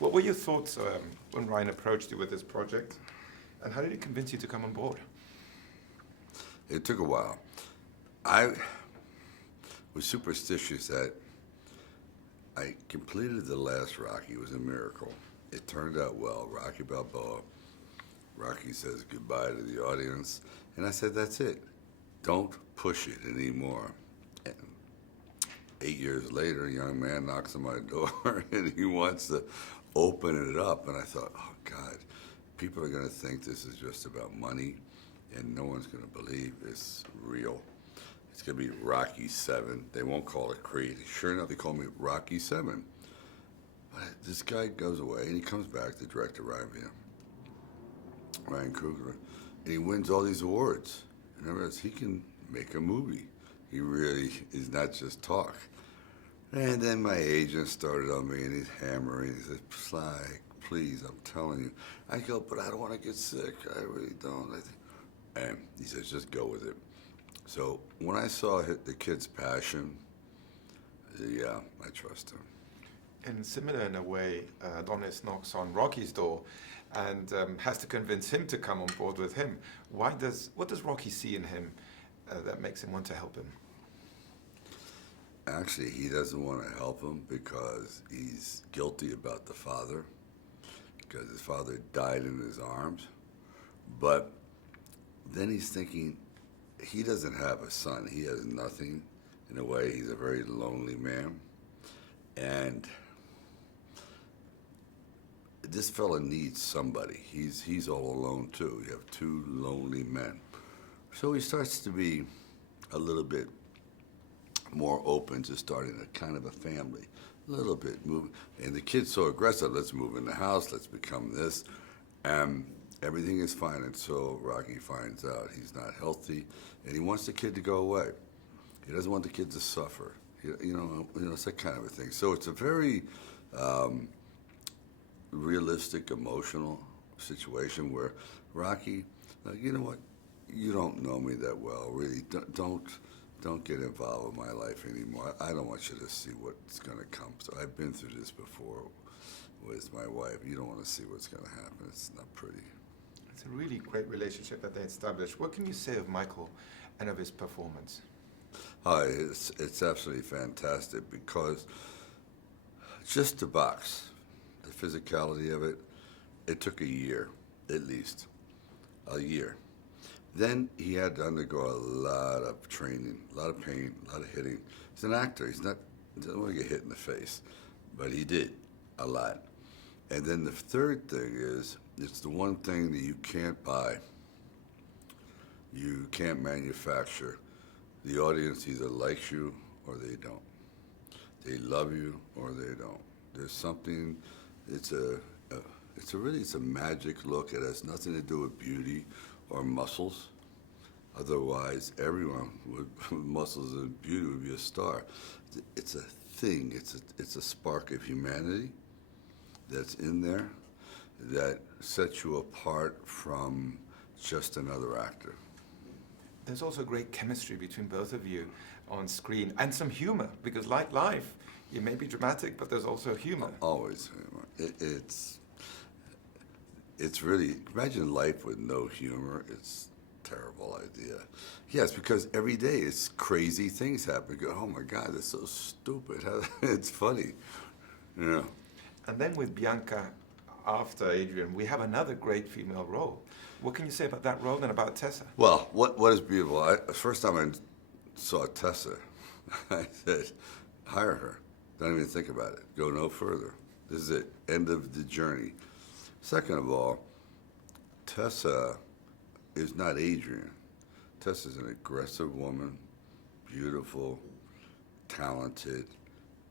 What were your thoughts when Ryan approached you with this project? And how did he convince you to come on board? It took a while. I was superstitious that I completed the last Rocky. It was a miracle. It turned out well. Rocky Balboa. Rocky says goodbye to the audience. And I said, that's it. Don't push it anymore. And 8 years later, a young man knocks on my door and he wants to open it up. And I thought, oh, God, people are going to think this is just about money and no one's going to believe it's real. It's going to be Rocky 7. They won't call it Creed. Sure enough, they call me Rocky 7. But this guy goes away and he comes back, the director, Ryan Coogler, and he wins all these awards. And I realized he can make a movie. He really is not just talk. And then my agent started on me and he's hammering. He said, Sly, please, I'm telling you. I go, but I don't want to get sick. I really don't. And he says, just go with it. So when I saw the kid's passion, yeah, I trust him. And similar in a way, Adonis knocks on Rocky's door and has to convince him to come on board with him. What does Rocky see in him that makes him want to help him? Actually, he doesn't want to help him because he's guilty about the father, because his father died in his arms. But then he's thinking, he doesn't have a son. He has nothing. In a way, he's a very lonely man. And this fella needs somebody. He's all alone, too. You have two lonely men. So he starts to be a little bit more open to starting a kind of a family. A little bit moving. And the kid's so aggressive, let's move in the house, let's become this. And everything is fine until Rocky finds out he's not healthy, and he wants the kid to go away. He doesn't want the kid to suffer. You know, it's that kind of a thing. So it's a very realistic, emotional situation where Rocky, you know what? You don't know me that well, really. Don't get involved in my life anymore. I don't want you to see what's going to come. So I've been through this before with my wife. You don't want to see what's going to happen. It's not pretty. It's a really great relationship that they established. What can you say of Michael and of his performance? It's absolutely fantastic because just to box, the physicality of it, it took a year, at least, a year. Then he had to undergo a lot of training, a lot of pain, a lot of hitting. He's an actor. He doesn't want to get hit in the face, but he did a lot. And then the third thing is, it's the one thing that you can't buy. You can't manufacture. The audience either likes you or they don't. They love you or they don't. There's something. It's a magic look. It has nothing to do with beauty or muscles. Otherwise, everyone with muscles and beauty would be a star. It's a thing. It's a spark of humanity that's in there that sets you apart from just another actor. There's also great chemistry between both of you on screen and some humor, because like life, you may be dramatic, but there's also humor. Always humor. It's really, imagine life with no humor. It's a terrible idea. Yes, because every day it's crazy things happen. You go, oh my God, that's so stupid. It's funny, you know. And then with Bianca, after Adrian, we have another great female role. What can you say about that role and about Tessa? Well, what is beautiful, first time I saw Tessa, I said, hire her. Don't even think about it. Go no further. This is it. End of the journey. Second of all, Tessa is not Adrian. Tessa's an aggressive woman, beautiful, talented,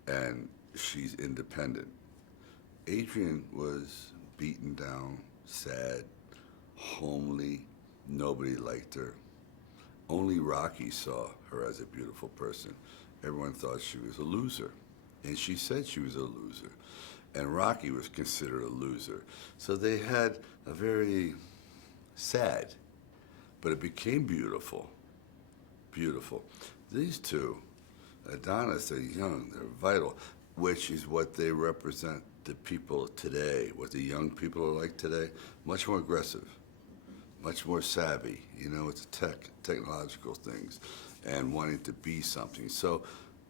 and she's independent. Adrian was beaten down, sad, homely. Nobody liked her. Only Rocky saw her as a beautiful person. Everyone thought she was a loser. And she said she was a loser. And Rocky was considered a loser. So they had a very sad, but it became beautiful. Beautiful. These two, Adonis, they're young, they're vital, which is what they represent the people today, what the young people are like today, much more aggressive, much more savvy. You know, it's technological things and wanting to be something. So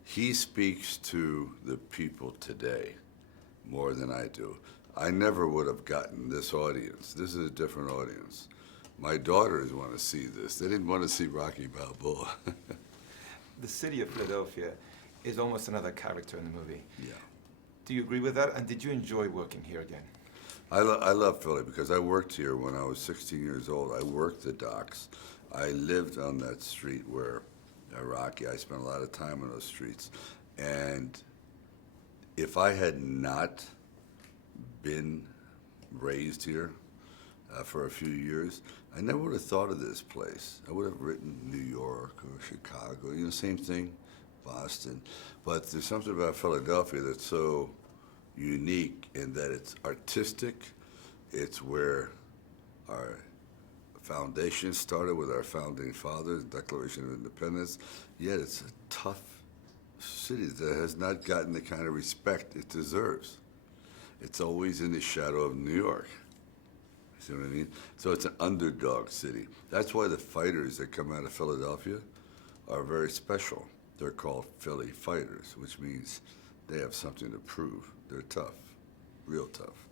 he speaks to the people today more than I do. I never would have gotten this audience. This is a different audience. My daughters want to see this. They didn't want to see Rocky Balboa. The city of Philadelphia is almost another character in the movie. Yeah. Do you agree with that? And did you enjoy working here again? I love Philly because I worked here when I was 16 years old. I worked the docks. I lived on that street where Rocky, I spent a lot of time on those streets. And if I had not been raised here for a few years, I never would have thought of this place. I would have written New York or Chicago, you know, same thing, Boston. But there's something about Philadelphia that's so unique in that it's artistic. It's where our foundation started with our founding fathers, Declaration of Independence. Yet it's a tough city that has not gotten the kind of respect it deserves. It's always in the shadow of New York. See what I mean? So it's an underdog city. That's why the fighters that come out of Philadelphia are very special. They're called Philly fighters, which means they have something to prove. They're tough, real tough.